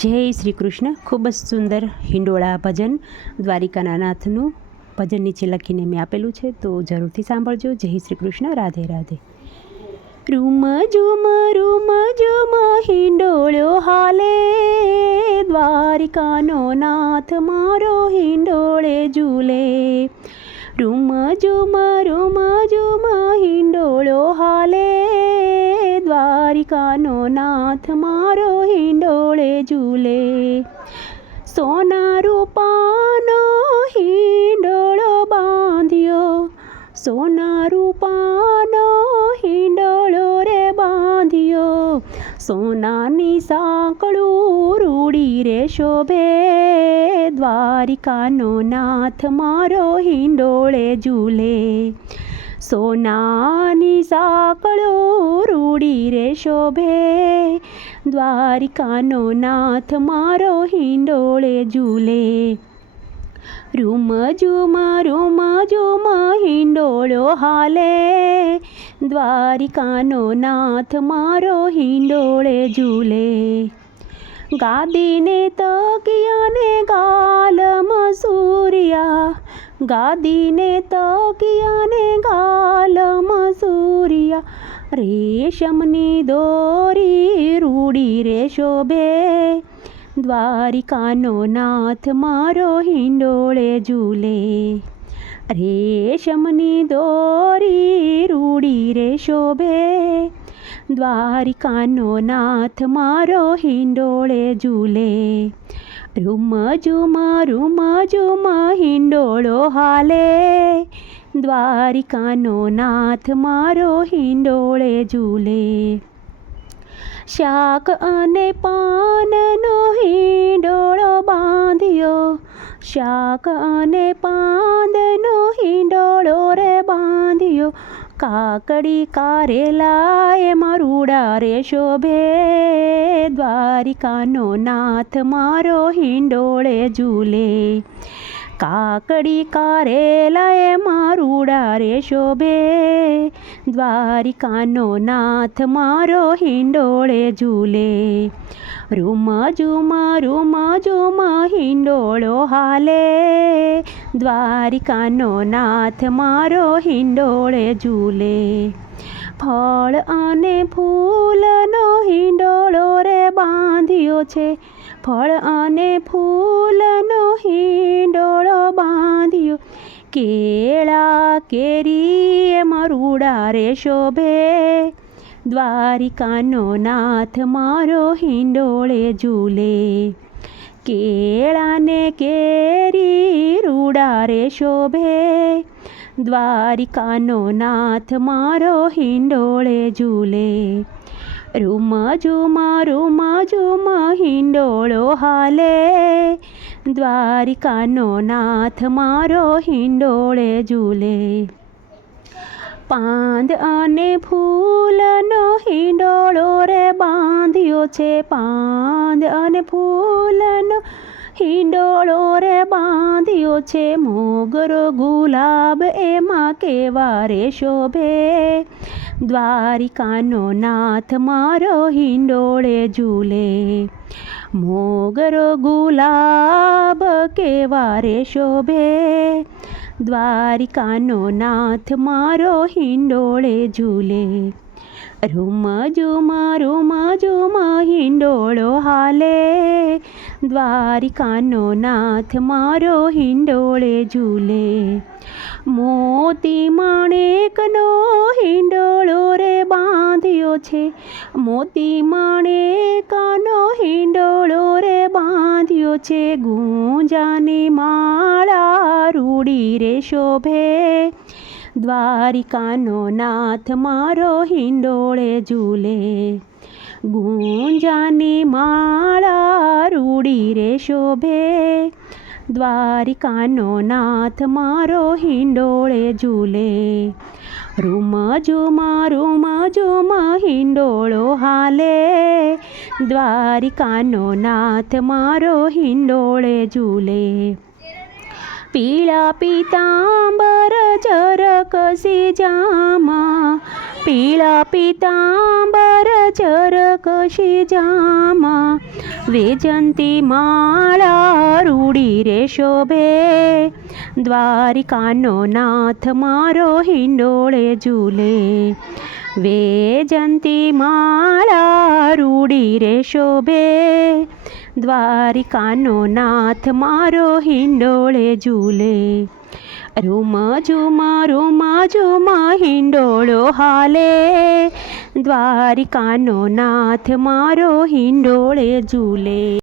જય શ્રી કૃષ્ણ. ખૂબ જ સુંદર હિંડોળા ભજન દ્વારિકાના નાથનું ભજન નીચે લખીને મેં આપેલું છે, તો જરૂરથી સાંભળજો. જય શ્રી કૃષ્ણ. રાધે રાધે. રૂમ ઝુમ હિંડોળો હાલે, દ્વારિકાનો નાથ મારો હિંડોળે ઝૂલે. રૂમ ઝુમ હિંડોળો હાલે, દ્વારિકાનો નાથ મારો હિંડોળે ઝૂલે. સોના રૂપાનો હિંડોળો બાંધ્યો, સોના રૂપાનો હિંડોળો રે બાંધ્યો. સોનાની સાંકળું રૂડી રે શોભે, દ્વારિકાનો નાથ મારો હિંડોળે ઝૂલે. સોનાની સાંકળો રૂડી રે શોભે, દ્વારિકાનો નાથ મારો હિંડોળે ઝૂલે. રૂમ ઝુમ હિંડોળો હાલે, દ્વારિકાનો નાથ મારો હિંડોળે ઝૂલે. ગાદીને તકિયાને ગાલમાં સૂર્યા, ગાદીને તકિયાને ગાલમાં સૂર્યા. રેશમની દોરી રૂડી રે શોભે, દ્વારિકાનો નાથ મારો હિંડોળે ઝૂલે. રેશમની દોરી રૂડી રે શોભે, દ્વારિકાનો નાથ મારો હિંડોળે ઝૂલે. રૂમ ઝુમ હિંડોળો હાલે, દ્વારિકાનો નાથ મારો હિંડોળે ઝૂલે. શાક અને પાનનો હિંડોળો બાંધ્યો, શાક અને પાનનો હિંડોળો રે બાંધ્યો. કાકડી કારેલા એમાં રૂડા રે શોભે, દ્વારિકાનો નાથ મારો હિંડોળે ઝૂલે. કાકડી કારેલા એમાં રૂડા રે શોભે, દ્વારિકાનો નાથ મારો હિંડોળે ઝૂલે. રૂમ ઝુમ હિંડોળો હાલે, દ્વારિકાનો નાથ મારો હિંડોળે ઝૂલે. ફળ અને ફૂલનો હિંડોળો રે બાંધ્યો છે, ફળ અને ફૂલનો હિંડોળો બાંધ્યો. કેળા કેરી એમાં રૂડા રે શોભે, દ્વારિકાનો નાથ મારો હિંડોળે ઝૂલે. કેળાને કેરી રૂડા રે શોભે, દ્વારિકાનો નાથ મારો હિંડોળે ઝૂલે. રૂમ ઝુમ હિંડોળો હાલે, દ્વારિકાનો નાથ મારો હિંડોળે ઝૂલે. પાંદ અને ફૂલનો હિંડોળો રે બાંધ્યો છે, પાંદ અને ફૂલનો હિંડોળો રે બાંધ્યો છે. મોગરો ગુલાબ એમાં કેવા રે શોભે, દ્વારિકાનો નાથ મારો હિંડોળે ઝૂલે. મોગરો ગુલાબ કેવા રે શોભે, દ્વારિકાનો નાથ મારો હિંડોળે ઝૂલે. રૂમ ઝુમ હિંડોળો હાલે, દ્વારિકાનો નાથ મારો હિંડોળે ઝૂલે. મોતી માણેકનો હિંડોળો રે બાંધ્યો છે, મોતી માણેકનો હિંડોળો રે બાંધ્યો છે. ગુંજાની માળા રૂડી રે શોભે, દ્વારિકાનો નાથ મારો હિંડોળે ઝૂલે. ગુંજાની માળા રૂડી રે શોભે, દ્વારિકાનો નાથ મારો હિંડોળે ઝૂલે. રૂમ ઝુમ હિંડોળો હાલે, દ્વારિકાનો નાથ મારો હિંડોળે ઝૂલે. પીળા પીતાંબર ચરકસી જામા, પીળા પીતાંબર ચરકશી જામા વેજંતી માળા રૂડી રે શોભે દ્વારિકાનો નાથ મારો હિંડોળે ઝૂલે વેજંતી માળા રૂડી રે શોભે દ્વારિકાનો નાથ મારો હિંડોળે ઝૂલે રૂમ ઝુમા હિંડોળો હાલે દ્વારિકાનો નાથ મારો હિંડોળે ઝૂલે.